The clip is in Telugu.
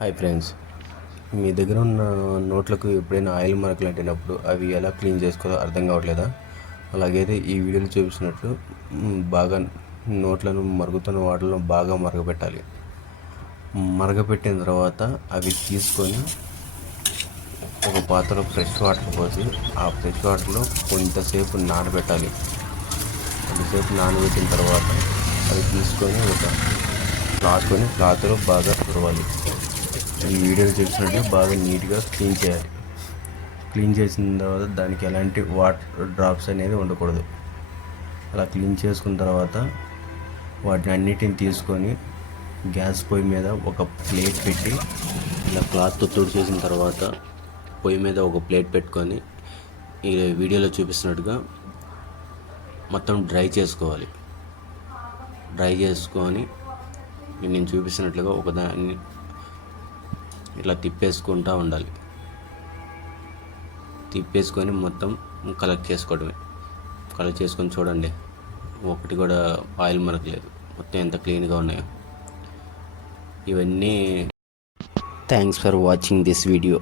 హాయ్ ఫ్రెండ్స్, మీ దగ్గర ఉన్న నోట్లకు ఎప్పుడైనా ఆయిల్ మార్కులు అంటినప్పుడు అవి ఎలా క్లీన్ చేసుకోవాలో అర్థం కావట్లేదా? అలాగైతే ఈ వీడియోలో చూపిస్తున్నట్లు బాగా నోట్లను మరుగుతున్న వాటిలో బాగా మరగపెట్టాలి. మరగపెట్టిన తర్వాత అవి తీసుకొని ఒక పాత్రలో ఫ్రెష్ వాటర్ పోసి ఆ ఫ్రెష్ వాటర్లో కొంతసేపు నానబెట్టాలి. కొంతసేపు నానబెట్టిన తర్వాత అవి తీసుకొని ఒక క్లాత్లో బాగా తుడవాలి. ఈ వీడియోలో చూసినట్టు బాగా నీట్గా క్లీన్ చేయాలి. క్లీన్ చేసిన తర్వాత దానికి ఎలాంటి వాటర్ డ్రాప్స్ అనేది ఉండకూడదు. అలా క్లీన్ చేసుకున్న తర్వాత వాటిని అన్నిటిని తీసుకొని గ్యాస్ పొయ్యి మీద ఒక ప్లేట్ పెట్టి ఇలా క్లాత్తో తుడిచేసిన తర్వాత పొయ్యి మీద ఒక ప్లేట్ పెట్టుకొని ఈ వీడియోలో చూపిస్తున్నట్టుగా మొత్తం డ్రై చేసుకోవాలి. డ్రై చేసుకొని నేను చూపిస్తున్నట్లుగా ఒకదాన్ని ఇట్లా తిప్పేసుకుంటూ ఉండాలి. తిప్పేసుకొని మొత్తం కలెక్ట్ చేసుకోవడమే. కలెక్ట్ చేసుకొని చూడండి, ఒకటి కూడా ఆయిల్ మరకలేదు. మొత్తం ఎంత క్లీన్గా ఉన్నాయో. ఇవన్నీ thanks for watching this video.